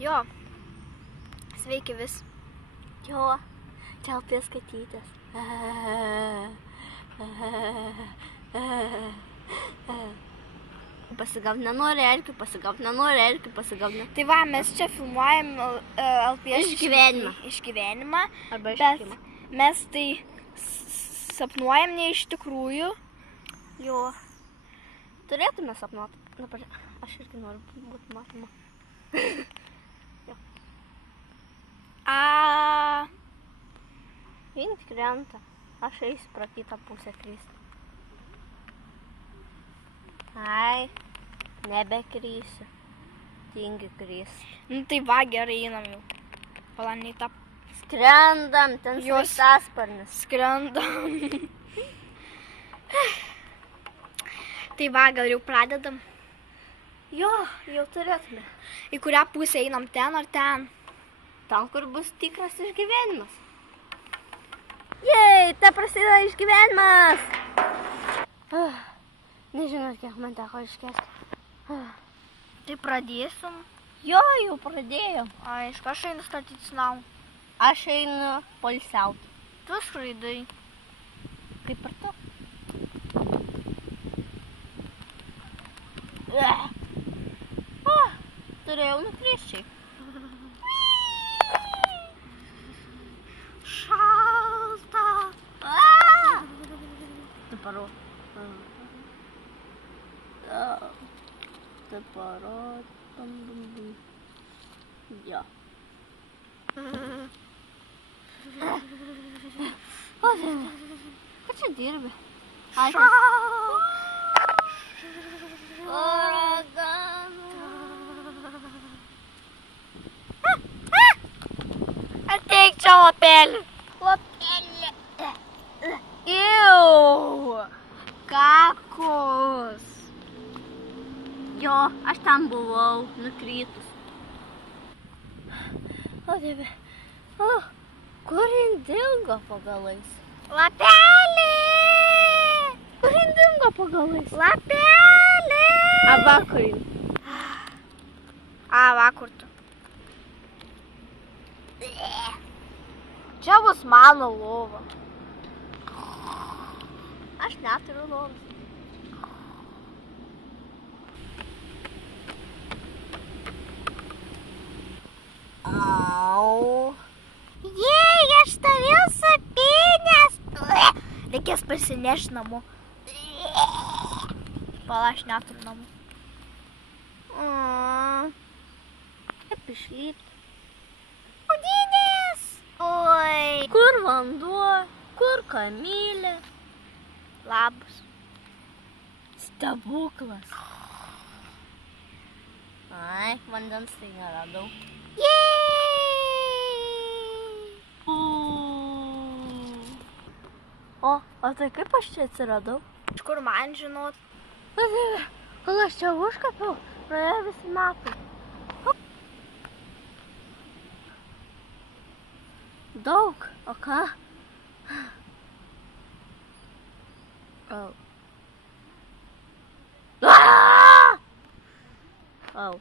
Jo. Sveiki vis. Jo. Čia Alpės katytės. Pasigaut nenori erkių, pasigaut nenori erkių, pasigaut nenori. Tai va, mes čia filmuojam Alpės išgyvenimą. Arba Bet iškimą. mes tai sapnuojam ne iš tikrųjų. Jo. Turėtume sapnuoti. Dabar aš irgi noriu būti matoma. Jo. Vink krenta. Aš eisiu pro kitą pusę kristi. Ai, nebekrysiu. Tingi kristi. Nu tai va, gerai einam jau. Palanį tą Skrendam, ten sraigtasparnis. skrendam. Tai va, gal jau pradedam. Jo, jau turėtume. Į kurią pusę einam, ten ar ten? Ten, kur bus tikras išgyvenimas. Jei, ta prasideda išgyvenimas. Nežinau, kiek man teko iškesti. Tai pradėsim. Jo, jau pradėjom. Aišku, aš einu statytis namų. Aš einu poilsiauti. Tu skraidai. Kaip ir tu? Turėjau nukristi. Šalta. Tu paro. Tu paro. Jo. O, Dieve. Ką čia dirbi? Ateik čia, Lapelį. Lapelį. Iu. Kakus. Jo, aš ten buvau, nukrytus. O, Dieve. O, kur jin dingo po galais? Lapelį. Kur jin dingo po galais? Lapelį. Va, kur jin? Va, kur tu? Čia bus mano lova. Aš neturiu lovos. Au. Jei, aš turiu supinės. Reikės parsinešti namo. Pala, aš neturiu namų. Kaip išlipti? Udinės. Oi. Kur vanduo? Kur Kamilė? Labas. Stebuklas. Ai, vandens tai neradau. O tai kaip aš čia atsiradau? Iš kur man žinot? Kol aš čia užkapiau, praėjo visi metai. Daug, o ką? Au. Au.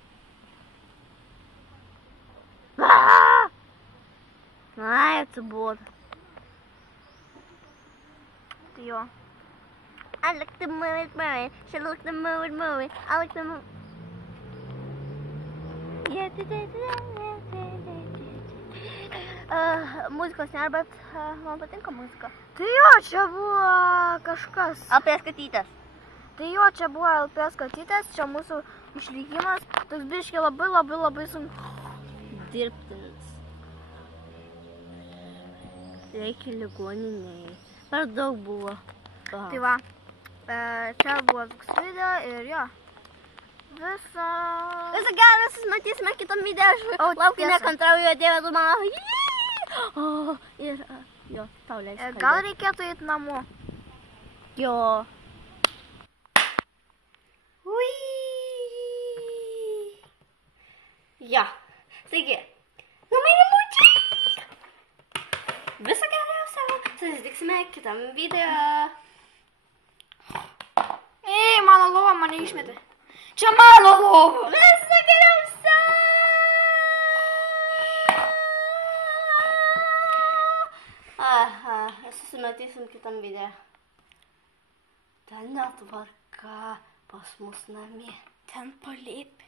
Ai, atsibodo. Jo. I like to move it, she like to move it. I like to move. Muzikos nėra, bet man patinka muzika. Tai jo, čia buvo kažkas. Alpės katytės. Tai jo, čia buvo Alpės katytės, čia mūsų išlikimas. Toks biški labai sunku. Dirbtinis. Reikia ligoninėje. Per daug buvo. Tai va, čia buvo toks video ir jo. Visą gerą, susimatysime kitam video. Laukiu nekantrauju, Dieve, tu mano. Ir jo, tau leisiu kalbėti. Gal reikėtų eiti namo? Jo. Ui. Jo. Taigi, namai namučiai. Visą geriausią. Susitiksime kitam video. Ei, mano lova mane išmetė. Čia mano lova. Visą geriausią. pasimatysim kitam video. Ten netvarka pas mus namie. Ten palėpė.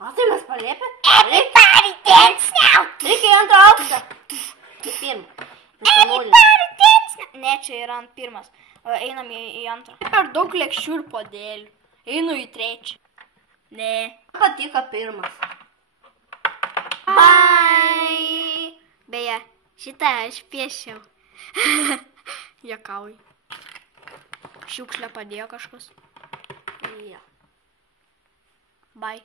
O tai mes palėpė? Everybody dance now! Reikia į antrą aukštą. Į pirmą. Everybody dance now! Ne, čia yra ant pirmas. Einam į antrą. Per daug lėkščių ir podėlių. Einu į trečią. Ne. Man patiko pirmas. Bye! Beje, šitą aš piešiau. Juokauju. Šiukšlę padėjo kažkas. Jo. Bye.